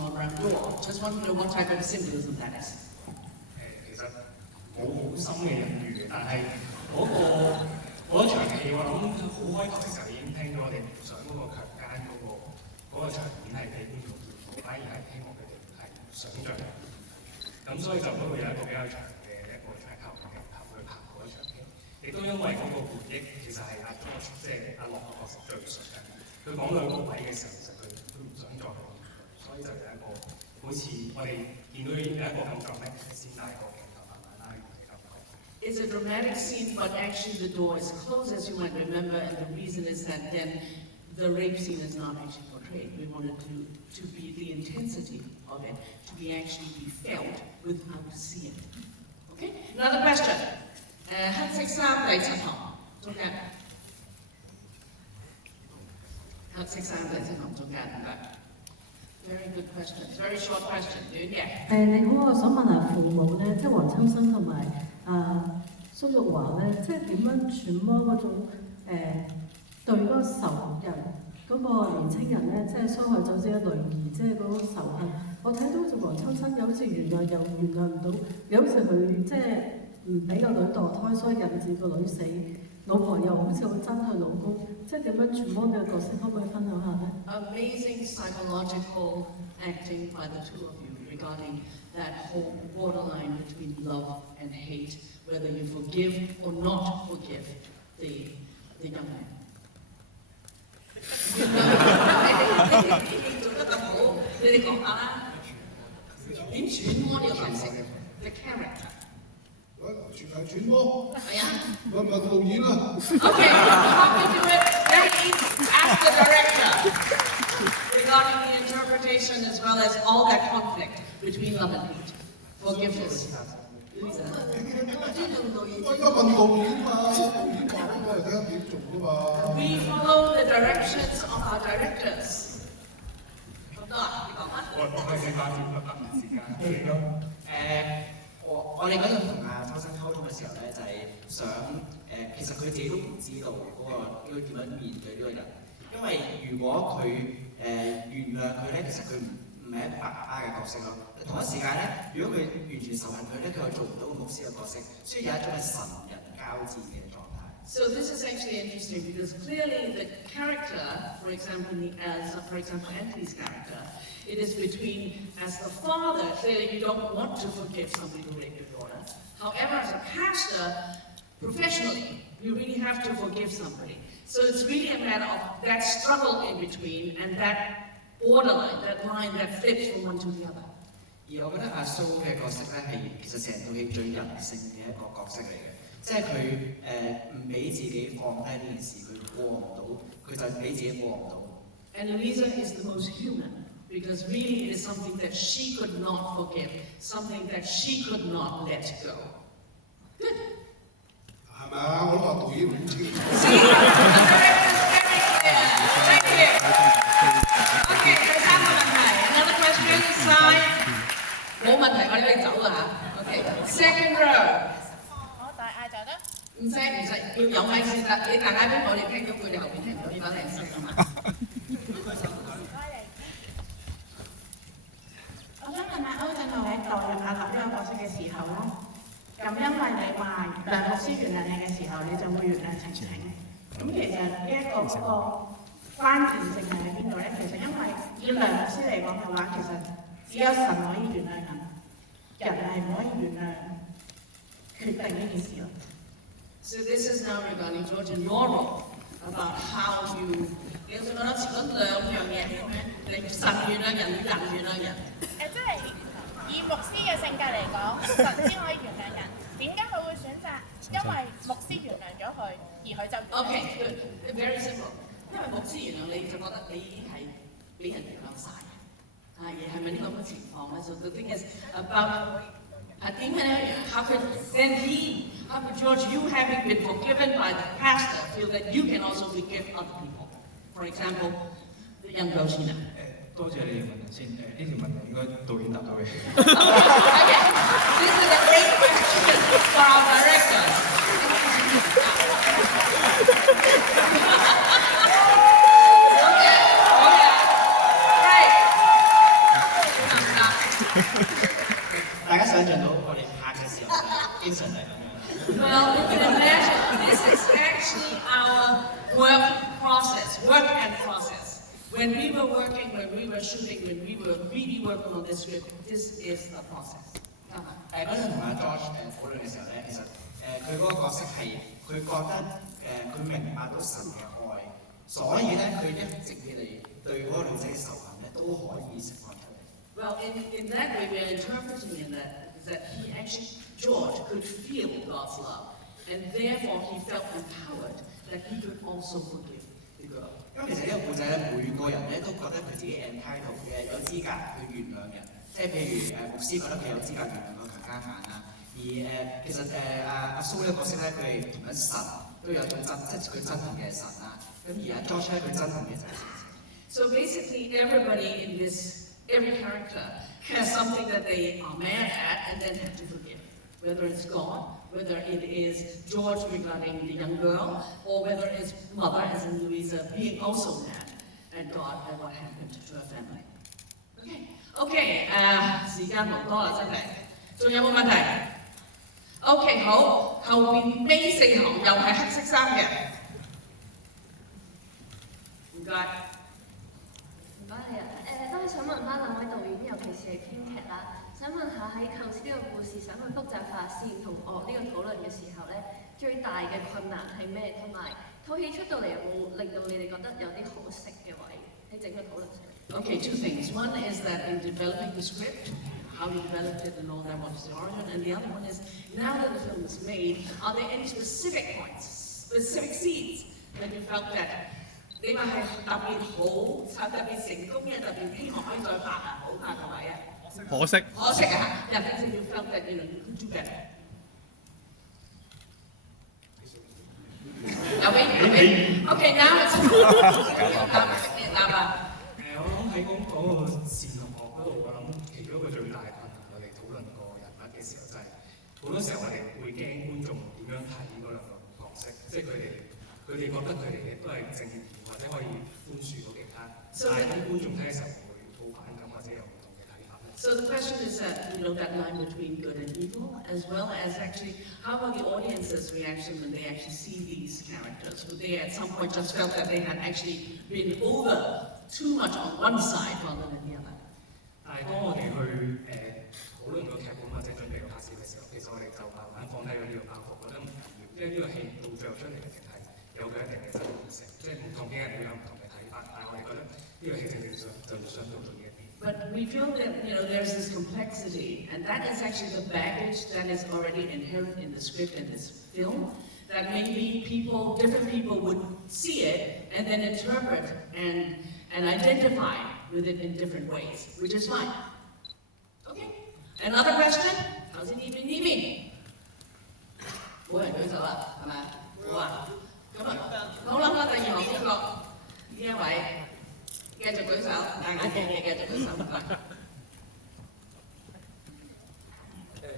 on around door. Just want to know what type of symbolism that is. 其實冇好深嘅隱喻嘅，但係嗰場戲我諗好開頭嘅時候已經聽到我哋唔想嗰個強姦嗰個場面係俾觀眾見到，反而係希望佢哋係想像。咁所以就嗰度有一個比較長嘅一個場頭去拍嗰一場戲，亦都因為嗰個回憶其實係阿 George 即係阿樂個角色最熟嘅，佢講兩個位嘅時候，其實佢唔想再講，所以就有一個好似我哋見到有一個感覺咧，先帶個鏡頭慢慢拉遠嘅感覺。It's a dramatic scene, but actually the door is closed, as you might remember, and the reason is that then the rape scene is not actually portrayed. We wanted to be the intensity of it, to be actually be felt without seeing. Okay? Another question. 黑色衫第七行中間。黑色衫第七行中間唔該。Very good question. Very short question. 短嘅。你好，我想問下父母咧，即係黃秋生同埋蘇玉華咧，即係點樣揣摩嗰種對嗰個仇人嗰個年青人咧，即係傷害咗自己女兒，即係嗰個仇恨。我睇到好似黃秋生有好似原諒又原諒唔到，有好似佢即係唔俾個女墮胎，所以引致個女死。老婆又好似好憎佢老公，即係點樣揣摩嘅角色，可唔可以分享下咧 ？Amazing psychological acting by the two of you regarding that whole borderline between love and hate, whether you forgive or not forgive the young man. 你做得咁好，你哋講下啦，點揣摩呢個角色 ？The character. 全係揣摩。係啊。問導演啦。Okay, how to do it? Very easy. Ask the director regarding the interpretation as well as all that conflict between love and hate. Forgiveness. 我應該問導演嘛，導演話俾我哋聽點做㗎嘛。We follow the directions of our directors. 咁多啊？你講啊？我開始發展得時間。我哋嗰陣同阿秋生溝通嘅時候咧，就係想其實佢自己都唔知道應該點樣面對呢個人，因為如果佢原諒佢咧，其實佢唔係一爸爸嘅角色咯。同一時間咧，如果佢完全仇恨佢咧，佢又做唔到個牧師嘅角色，所以有一種係神人交戰嘅狀態。So this is actually interesting because clearly the character, for example, Anthony's character, it is between, as the father, clearly you don't want to forgive somebody who raped your daughter. However, as a pastor, professionally, you really have to forgive somebody. So it's really a matter of that struggle in between and that borderline, that line that flips from one to the other. 而我覺得阿蘇嘅角色咧係其實成套戲最人性嘅一個角色嚟嘅，即係佢唔俾自己放低呢件事，佢過唔到，佢就俾自己過唔到。And Louisa is the most human. Because really it is something that she could not forgive, something that she could not let go. Good. 係咪啊？我都話導演唔知。See, the direction is very clear. Thank you. Okay, 第三個問題 ，another question side. 冇問題，我哋可以走啦嚇。Okay, second row. 我大嗌就得。唔使，要有咪先得。你大嗌俾我哋聽到，佢哋後邊聽唔到呢把靚聲啊嘛。我想問下歐振豪喺代入阿立呢個角色嘅時候咧，咁因為你話梁牧師原諒你嘅時候，你就會原諒晴晴。咁其實呢一個嗰個關鍵性係喺邊度咧？其實因為以梁牧師嚟講嘅話，其實只有神可以原諒人，人係唔可以原諒決定呢件事咯。So this is now regarding George and your role about how you 你覺得前嗰兩樣嘢係咩？你神原諒人，人原諒人。即係以牧師嘅性格嚟講，神先可以原諒人。點解佢會選擇？因為牧師原諒咗佢，而佢就 OK, good, very simple。因為牧師原諒你，就覺得你已經係俾人原諒晒。係咪呢個咁嘅情況咧？So the thing is about 點樣咧？How could George, you having been forgiven by the pastor, feel that you can also forgive other people? For example, the young Rosina. 多謝你嘅問題先。呢條問題應該導演答到嘅。Okay, this is a great question for our director. Okay, great. 大家想象到我哋拍嘅時候就經常係咁樣。Well, you can imagine this is actually our work and process. When we were working, when we were shooting, when we were really working on this script, this is the process. 嗰陣同阿 George 討論嘅時候咧，其實佢嗰個角色係佢覺得佢明白到神嘅愛，所以咧佢一直以嚟對嗰個女仔嘅仇恨咧都可以釋放出嚟。Well, in that way, we are interpreting in that he actually, George, could feel God's love, and therefore he felt empowered that he could also forgive the girl. 因為其實呢個故仔咧，每個人咧都覺得佢自己 entitled 嘅有資格去原諒人，即係譬如牧師覺得佢有資格原諒個強姦犯啊，而其實阿蘇呢個角色咧，佢係同緊神都有種即係佢憎恨嘅神啊，咁而阿 George 咧佢憎恨嘅就係神。So basically, every character has something that they are mad at and then have to forgive. Whether it's God, whether it is George regarding the young girl, or whether it's mother, as in Louisa, being also mad at God and what happened to her family. Okay, 時間冇多啦，真係。仲有冇問題 ？OK， 好，後邊尾四行又係黑色衫嘅，唔該。唔該你啊，都係想問翻兩位導演，尤其是係編劇啦，想問下喺構思呢個故事想去複雜化善同惡呢個討論嘅時候咧，最大嘅困難係咩？同埋套戲出到嚟有冇令到你哋覺得有啲可惜嘅位喺整個討論上？Okay, two things. One is that in developing the script, how you developed it and all that, what is the origin, and the other one is, now that the film is made, are there any specific points, specific scenes that you felt that 你話係特別好、特別成功嘅、特別希望可以再拍啊、好拍嘅位啊？可惜啊 ！Yeah, things that you felt that you could do better. 有俾 OK, now it's 答啊！我諗喺嗰個善同惡嗰度，我諗其中一個最大嘅困難，我哋討論個人物嘅時候，就係好多時候我哋會驚觀眾點樣睇嗰兩個角色，即係佢哋覺得佢哋都係正義或者可以寬恕到其他，但係當觀眾睇嘅時候會好反感或者有唔同嘅睇法。So the question is that, that line between good and evil, as well as actually, how about the audience's reaction when they actually see these characters? Would they at some point just felt that they had actually been over too much on one side rather than the other? 但係當我哋去討論個劇本或者準備個拍攝嘅時候，其實我哋就慢慢放低咗呢個包袱，覺得唔緊要，因為呢個戲到最後出嚟嘅係有佢一定嘅真實性，即係唔同嘅人會有唔同嘅睇法，但係我哋覺得呢個戲正正就想做到呢一點。But we feel that there's this complexity, and that is actually the baggage that is already inherent in the script and this film. That maybe different people would see it and then interpret and identify with it in different ways, which is fine. Okay. Another question? How's it even? 冇人舉手啦，係咪？好啊。咁啊，好啦，第二行邊個？呢一位。繼續舉手，大眼鏡嘅繼續舉手。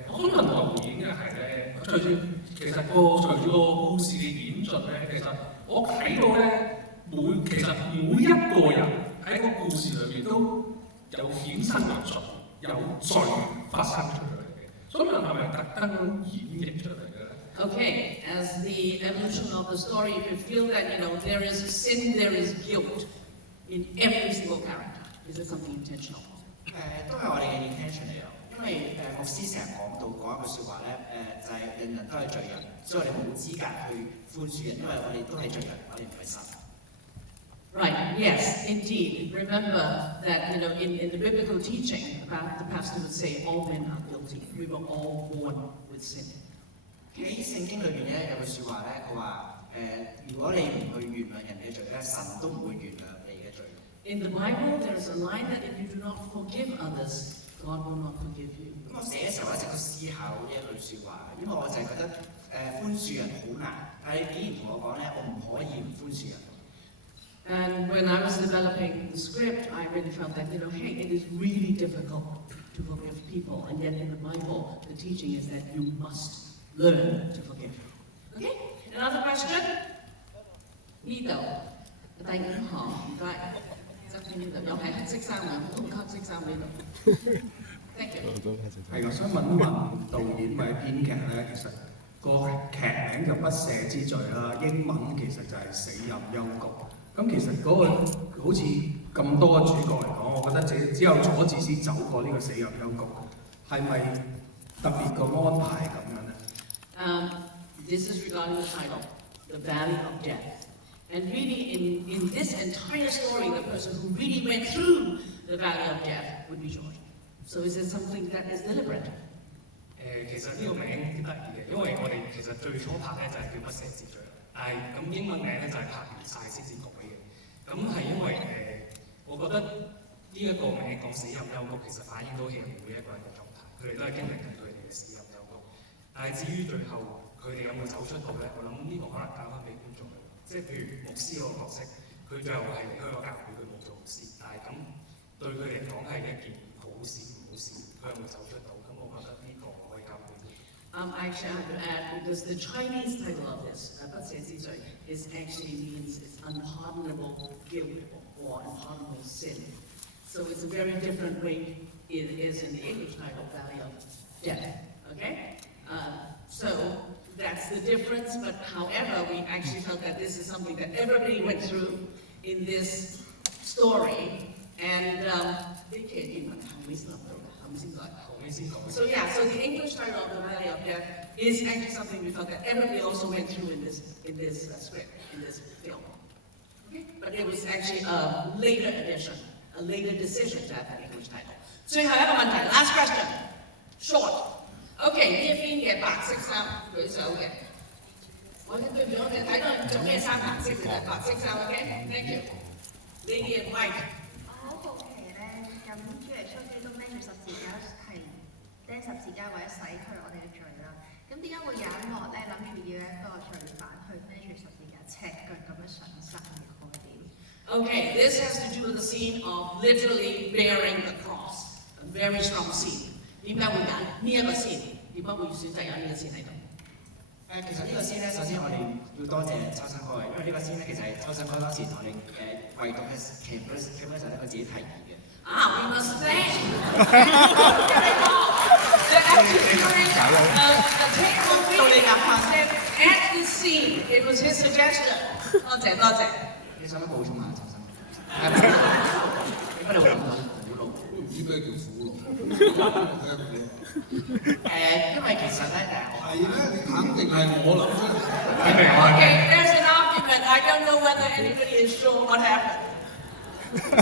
我想問導演嘅係咧，其實隨住個故事嘅演進咧，其實我睇到咧，其實每一個人喺個故事裏邊都有衍生嘅罪，有罪發生出嚟嘅。所以問係咪特登演繹出嚟嘅咧？ Okay, as the evolution of the story, you could feel that there is sin, there is guilt in every single character. Is it something intentional? 都係我哋嘅 intention 嚟㗎，因為牧師成日講到講一句説話咧，就係人人都係罪人，所以我哋冇資格去寬恕人，因為我哋都係罪人，我哋唔係神。Right, yes, indeed. Remember that, in the biblical teaching, the pastor would say, all men are guilty. We were all born with sin. 喺聖經裏邊咧有句説話咧，佢話如果你唔去原諒人嘅罪咧，神都唔會原諒你嘅罪。In the Bible, there is a line that if you do not forgive others, God will not forgive you. 咁我寫嘅時候一直都思考呢一句説話，因為我就係覺得寬恕人好難，但係你竟然同我講咧，我唔可以唔寬恕人。And when I was developing the script, I really felt that, hey, it is really difficult to forgive people. And yet in the Bible, the teaching is that you must learn to forgive. Okay? Another question? 呢度第五行，唔該，側邊呢度又係黑色衫啊，都唔黑色衫呢度。Thank you。係，我想問一問導演或者編劇咧，其實個劇名就不赦之罪啦，英文其實就係死蔭幽谷。咁其實嗰個好似咁多主角嚟講，我覺得只有佐治先走過呢個死蔭幽谷，係咪特別個安排咁樣咧？This is regarding the title, The Valley of Death. And really, in this entire story, the person who really went through the Valley of Death would be George. So is it something that is deliberate? 其實呢個名幾得意嘅，因為我哋其實最初拍咧就係叫不赦之罪，但係咁英文名咧就係拍完晒先至改嘅。咁係因為我覺得呢一個名講死蔭幽谷，其實反映到其實每一個人嘅狀態，佢哋都係經歷緊佢哋嘅死蔭幽谷。但係至於最後佢哋有冇走出到咧，我諗呢個可能交翻俾觀眾。即係譬如牧師嗰個角色，佢最後係離開咗教會，佢冇做牧師，但係咁對佢嚟講係一件好事唔好事，佢有冇走出到？咁我覺得呢個可以交俾佢。Actually, I have to add, because the Chinese title of this, 不赦之罪, is actually means it's unpardonable guilt or unpardonable sin. So it's a very different way it is in the English title, Valley of Death. Okay? So that's the difference, but however, we actually felt that this is something that everybody went through in this story, and so yeah, so the English title of The Valley of Death is actually something we felt that everybody also went through in this script, in this film. Okay? But it was actually a later addition, a later decision to have that English title. 最後一個問題 last question, short.OK， 呢一邊嘅白色衫舉手嘅，我對唔住，我哋睇到做咩衫顏色就係白色衫 ，OK？Thank you。Lady in white。我好奇咧，咁主耶穌基督孭住十字架係釘十字架為咗洗去我哋嘅罪啦。咁點解會有一幕咧諗住要一個罪犯去孭住十字架赤腳咁樣上山嘅概念 ？Okay, this has to do with the scene of literally bearing the cross, a very strong scene. 點解會揀呢一個線？點解會選擇有呢個線喺度？其實呢個先咧，首先我哋要多謝秋生哥嘅，因為呢個先咧其實係秋生哥當時同我哋為讀嘅劇本嘅時候咧，佢自己提議嘅。We must thank the table at this scene. It was his suggestion. 多謝多謝。你想唔想補充下秋生？點解你會諗到苦路？都唔知咩叫苦路。因為其實咧係咧，你肯定係我諗出嚟。Okay, there's an argument. I don't know whether anybody is sure what happened.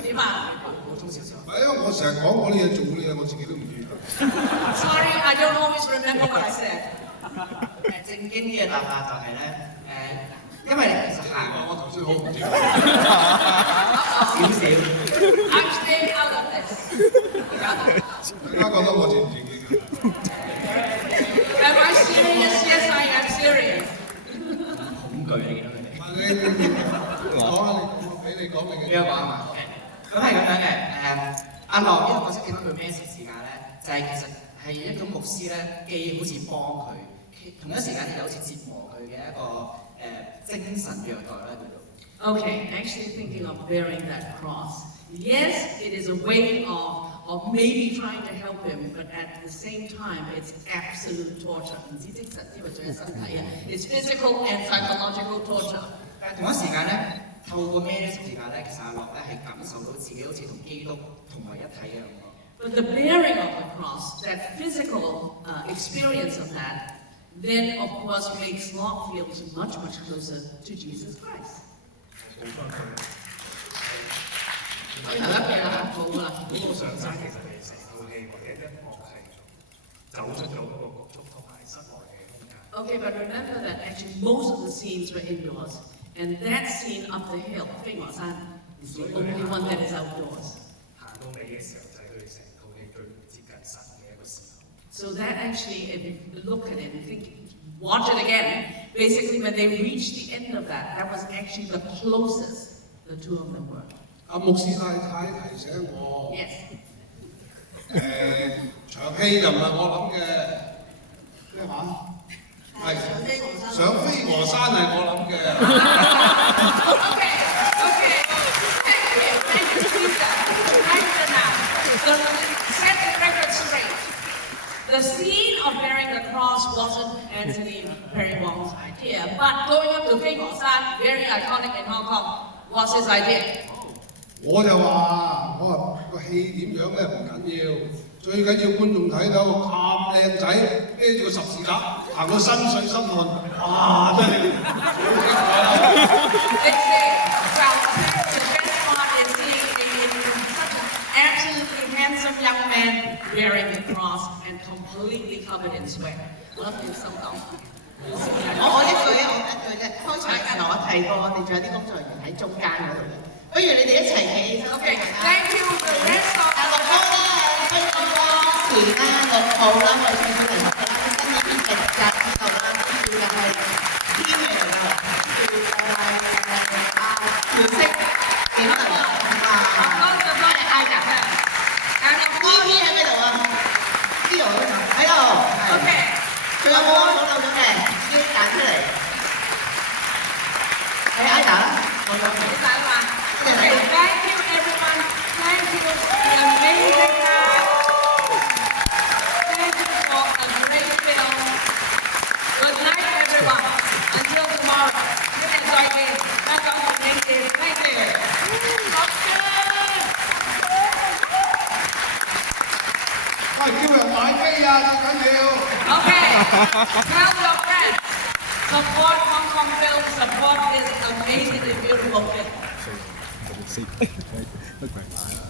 點啊？補充少少。唔係因為我成日講我啲嘢做啲嘢，我自己都唔記得。Sorry, I don't always remember what I said. 正經啲嘅答法就係咧因為其實行我頭先好唔記得。少少。I'm staying out of this. 大家覺得我正唔正經？Am I serious? Yes, I am serious. 恐懼你見到佢哋。講啊，俾你講你嘅。呢個講啊嘛。咁係咁樣嘅阿樂呢個角色見到佢孭十字架咧，就係其實係一種牧師咧，既好似幫佢，同一時間又好似折磨佢嘅一個精神虐待啦叫做。Okay, actually thinking of bearing that cross. Yes, it is a way of maybe trying to help him, but at the same time, it's absolute torture. It's physical and psychological torture. 但同一時間咧，透過孭十字架咧，其實阿樂咧係感受到自己好似同基督同為一體嘅感覺。But the bearing of the cross, that physical experience of that, then of course makes Locke feel much, much closer to Jesus Christ. 最後一嘅啦，好啦。嗰個上山其實係成套戲唯一一幕係走出咗嗰個局促同埋室內嘅空間。Okay, but remember that actually most of the scenes were indoors, and that scene up the hill, 飛鵝山, is the only one that is outdoors. 行到尾嘅時候就係佢哋成套戲最接近神嘅一個時候。So that actually, if you look at it and think, watch it again, basically when they reached the end of that, that was actually the closest the two of them were. 阿牧師太太提醒我。Yes. 長戲就唔係我諗嘅咩話？係上飛鵝山係我諗嘅。Okay. Thank you, Peter. Right now, set the record straight. The scene of bearing the cross wasn't Anthony Perry Wong's idea, but going up to飛鵝山, very iconic in Hong Kong, was his idea. 我就話：我話個戲點樣咧唔緊要，最緊要觀眾睇到咁靚仔孭住個十字架行到身水身汗，哇！真係好激動啊！ The best part is seeing such an absolutely handsome young man wearing the cross and completely covered in sweat. 我諗你心講。我一句啫，剛才我提過，我哋仲有啲工作人員喺中間嗰度嘅，不如你哋一齊企起身。Okay, thank you. The rest of 6號啦，飛咁多年啦，6號啦，我哋小朋友啦，新年日就知道啦，跟住又係天嚟㗎，跟住又係調色點能啊？多謝嗌㗎。B 喺邊度啊？B 喺邊度？喺度。OK。仲有冇啊？冇漏咗嘅，要揀出嚟。係嗌㗎，冇咗嘅。Okay, thank you everyone. Thank you for the amazing cast. Thank you for a great film. Good night everyone. Until tomorrow. Good enjoy game. Thank you. Thank you. Okay. 喂，叫人買飛啊，最緊要。Okay. Tell your friends. Support Hong Kong film. Support this amazingly beautiful film. Look right.